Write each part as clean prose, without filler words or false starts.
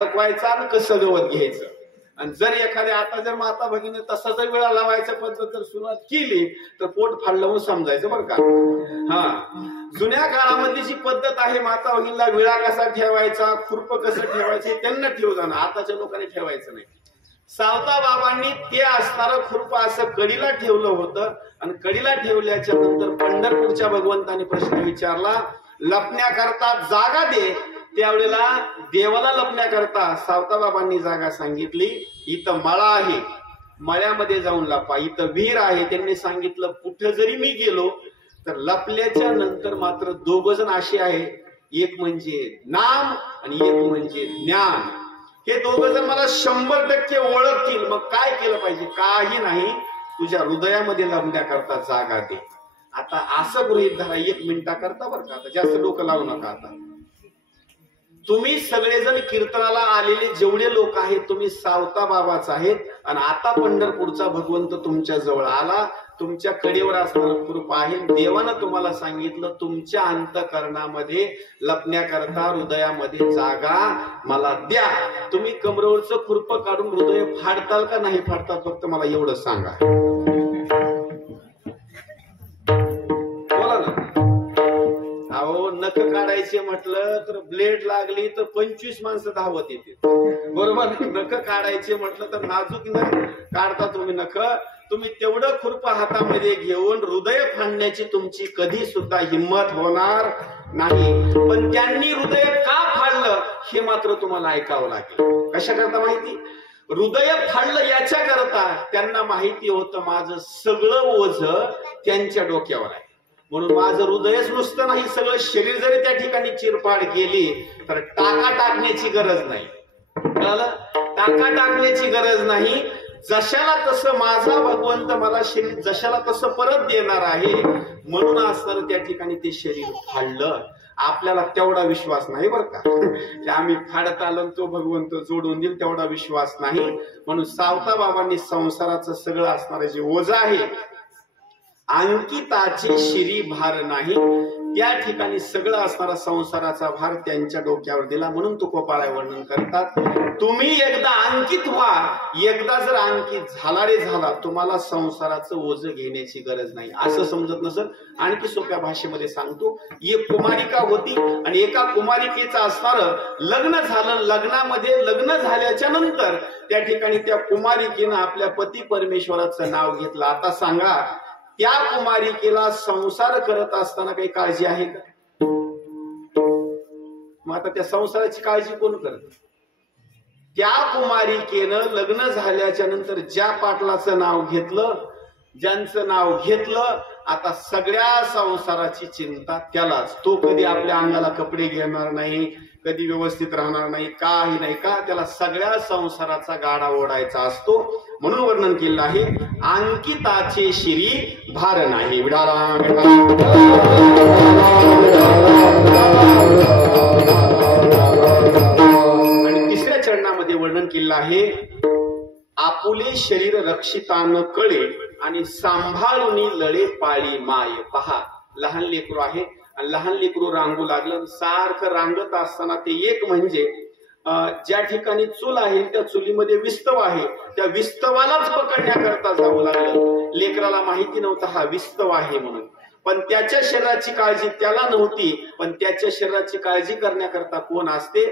दाखवायचा आणि कसं गवत घ्यायचं. आणि जर एखाद्या आता जर माता भगिनी तसा जर वेळा लावायच्या पद्धत जर सुरुवात केली तर पोट फाडलं म्हणून समजायचं बरं का. जुन्या काळामधली जी पद्धत आहे माता भगिनीला विळा कसा ठेवायचा, खुरप कसं ठेवायचं त्यांना ठेवू जाणं, आताच्या लोकांनी ठेवायचं नाही. सावता बाबांनी ते असणारं खुरप असं कडीला ठेवलं होतं आणि कडीला ठेवल्याच्या नंतर पंढरपूरच्या भगवंतांनी प्रश्न विचारला, लपण्याकरता जागा दे. त्यावेळेला देवाला लपण्याकरता सावता बाबांनी जागा सांगितली. इथं मळा आहे, मळ्यामध्ये जाऊन लपा. इथं विहीर आहे, त्यांनी सांगितलं कुठं जरी मी गेलो तर लपल्याच्या नंतर मात्र दोघ जण असे आहे, एक म्हणजे नाम आणि एक म्हणजे ज्ञान. हे दोघ जण मला 100% ओळखतील. मग काय केलं पाहिजे? काही नाही, तुझ्या हृदयामध्ये लपण्याकरता जागा दे. आता असं गृहीत धरा 1 मिनिटाकरता बरं का, आता जास्त डोकं लावू नका. आता तुम्ही सगळेजण कीर्तनाला आलेले जेवढे लोक आहेत तुम्ही सावता बाबाच आहेत आणि आता पंढरपूरचा भगवंत तुमच्या जवळ आला, तुमच्या कडेवर असणारं कृपा आहे. देवानं तुम्हाला सांगितलं तुमच्या अंतःकरणामध्ये लपण्याकरता हृदयामध्ये जागा मला द्या. तुम्ही कमरेवरचं खुरप काढून हृदय फाडताल का नाही फाडताल? फक्त मला एवढं सांगा. बोला ना. अहो नख काढायचे म्हटलं तर ब्लेड लागली तर 25 माणसं धावत येते, बरोबर. नख काढायचे म्हटलं तर नाजूक काढता तुम्ही नख. तुम्ही तेवढं खुरप हातामध्ये घेऊन हृदय फाडण्याची तुमची कधी सुद्धा हिंमत होणार नाही. पण त्यांनी हृदय का फाडलं हे मात्र तुम्हाला ऐकावं लागेल. कशा करता माहिती? हृदय फाडलं याच्या करता त्यांना माहिती होतं माझं सगळं ओझ त्यांच्या डोक्यावर आहे, म्हणून माझं हृदयच नुसतं नाही, सगळं शरीर जरी त्या ठिकाणी चिरपाड केली तर टाका टाकण्याची गरज नाही. कळलं? टाका टाकण्याची गरज नाही. जशाला तसं माझा भगवंत मला शरीर जशाला तसं परत देणार आहे, म्हणून असणार त्या ठिकाणी ते शरीर फाडलं. आपल्याला तेवढा विश्वास नाही बरं का की आम्ही फाडत आलो तो भगवंत जोडून देईल, तेवढा विश्वास नाही. म्हणून सावता बाबांनी संसाराचं सगळं असणारं जे ओझ आहे, अंकिताचे शिरी भार नाही, त्या ठिकाणी सगळं असणारा संसाराचा भार त्यांच्या डोक्यावर दिला. म्हणून तुकोबाराय वर्णन करतात, तुम्ही एकदा अंकित व्हा. एकदा जर अंकित झाला रे झाला, तुम्हाला संसाराचं ओझ घेण्याची गरज नाही. असं समजत नसेल आणखी सोप्या भाषेमध्ये सांगतो. एक कुमारिका होती आणि एका कुमारिकेचं असणारं लग्न झालं. लग्न झाल्याच्या नंतर त्या ठिकाणी त्या कुमारिकेनं आपल्या पती परमेश्वराचं नाव घेतलं. आता सांगा, त्या कुमारिकेला संसार करत असताना काही काळजी आहे का? मग आता त्या संसाराची काळजी कोण करत? त्या कुमारिकेनं लग्न झाल्याच्या नंतर ज्या पाटलाचं नाव घेतलं, ज्यांचं नाव घेतलं, आता सगळ्या संसाराची चिंता त्यालाच. तो कधी आपल्या अंगाला कपडे घेणार नाही, कधी व्यवस्थित राहणार नाही, काही नाही. का? त्याला सगळ्या संसाराचा गाडा ओढायचा असतो. म्हणून वर्णन केलं आहे, अंकिताचे शिरी भार नाही. आणि तिसऱ्या चरणामध्ये वर्णन केलं आहे, आपुले शरीर रक्षितान कळे आणि सांभाळून लळे पाळी माय. पहा, लहान लेकरू आहे आणि लहान लेकरू रांगू लागलं. सारखं रांगत असताना ते एक म्हणजे ज्या ठिकाणी चूल आहे त्या चुलीमध्ये विस्तव आहे, त्या विस्तवालाच पकडण्याकरता जावं लागलं. लेकराला माहिती नव्हतं हा विस्तव आहे म्हणून, पण त्याच्या शरीराची काळजी त्याला नव्हती. पण त्याच्या शरीराची काळजी करण्याकरता कोण असते?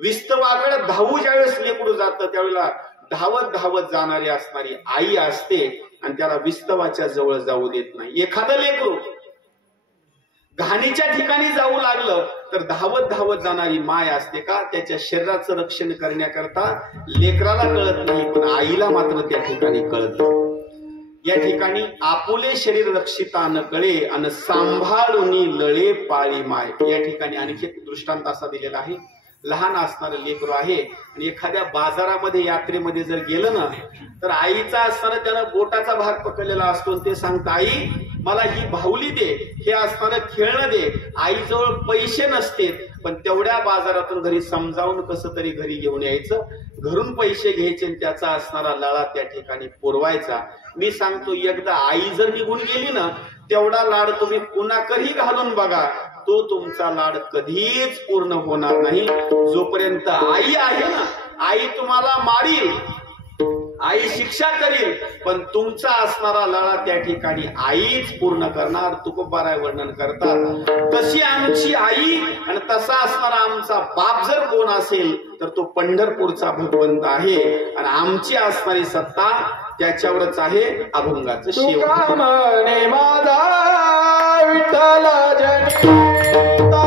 विस्तवाकडे धावू ज्यावेळेस लेकरू जातं त्यावेळेला धावत धावत जाणारी असणारी आई असते आणि त्याला विस्तवाच्या जवळ जाऊ देत नाही. एखादं लेकरू घाणीच्या ठिकाणी जाऊ लागलं तर धावत धावत जाणारी माय असते. का? त्याच्या शरीराचं रक्षण करण्याकरता. लेकराला कळत नाही पण आईला मात्र त्या ठिकाणी कळतं. या ठिकाणी आपुले शरीर रक्षितान कळे आणि सांभाळून लळे पाळी माय. या ठिकाणी आणखी एक दृष्टांत असा दिलेला आहे. लहान असणारं लेकरू आहे आणि एखाद्या बाजारामध्ये यात्रेमध्ये जर गेलं ना तर आईचा असताना त्यानं बोटाचा भाग पकडलेला असतो. ते सांगतं, आई मला ही बाहुली दे, हे असताना खेळणं दे. आईजवळ पैसे नसते पण तेवढ्या बाजारातून घरी समजावून कसं तरी घरी घेऊन यायचं, घरून पैसे घ्यायचे आणि त्याचा असणारा लळा त्या ठिकाणी पुरवायचा. मी सांगतो, एकदा आई जर निघून गेली ना तेवढा लाड तुम्ही कुणाकरही घालून बघा, तो तुमचा लाड कधीच पूर्ण होणार नाही जोपर्यंत आई आहे ना. आई तुम्हाला मारील, आई शिक्षा करील, पण तुमचा असणारा लळा त्या ठिकाणी आईच पूर्ण करणार. तुकोबाराय वर्णन करतात, तशी आमची आई आणि तसा असणारा आमचा बाप जर कोण असेल तर तो पंढरपूरचा भगवंत आहे आणि आमची असणारी सत्ता त्याच्यावरच आहे. अभंगाचं शेवट म्हणे माझा विठ्ठल जनिता,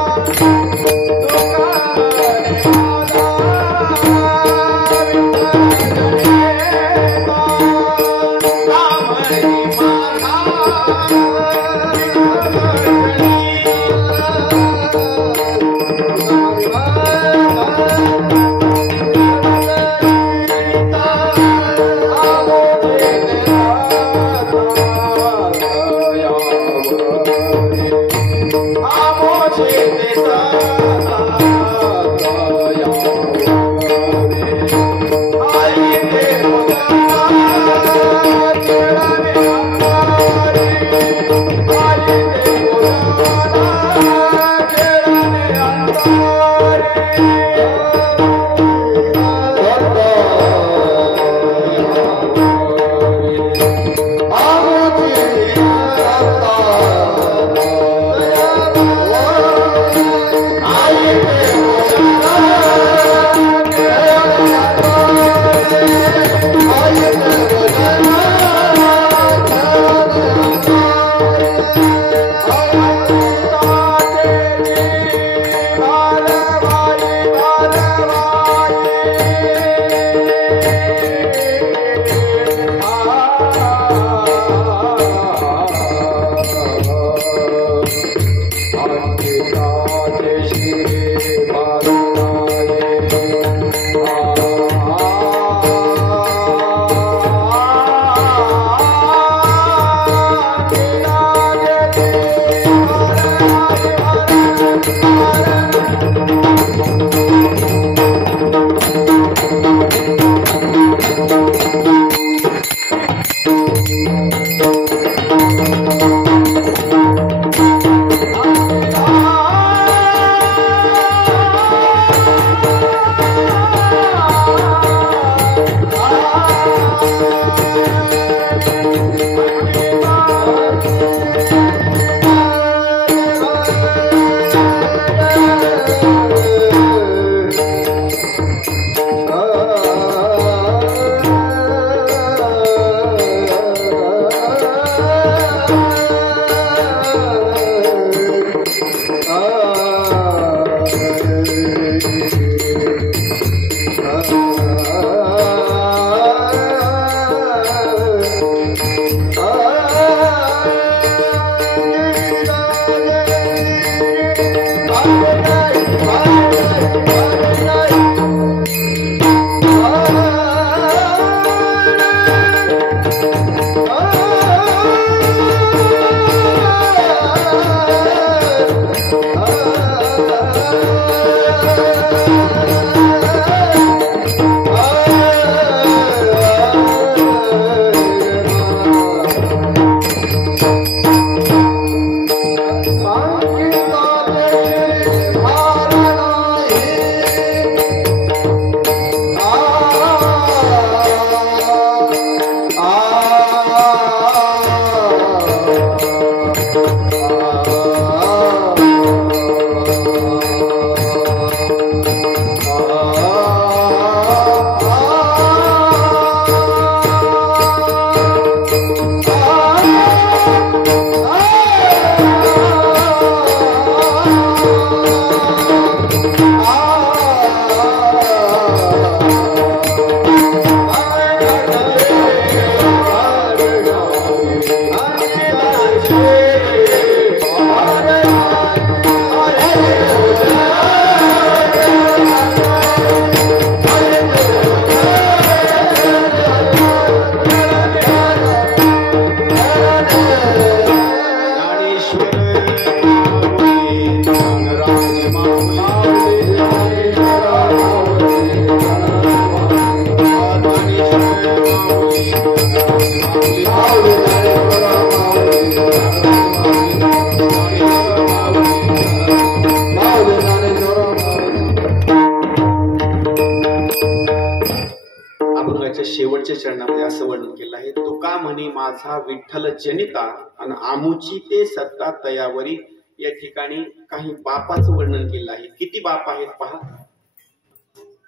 अभंगाच्या शेवटच्या चरणामध्ये असं वर्णन केलं आहे. तुका म्हणे माझा विठ्ठल जनिता आणि आमुची ते सत्ता तयावरी. या ठिकाणी काही बापाचं वर्णन केलं आहे. किती बाप आहेत पहा.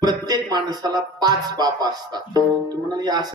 प्रत्येक माणसाला 5 बाप असतात. तुम्ही म्हणाल हे असं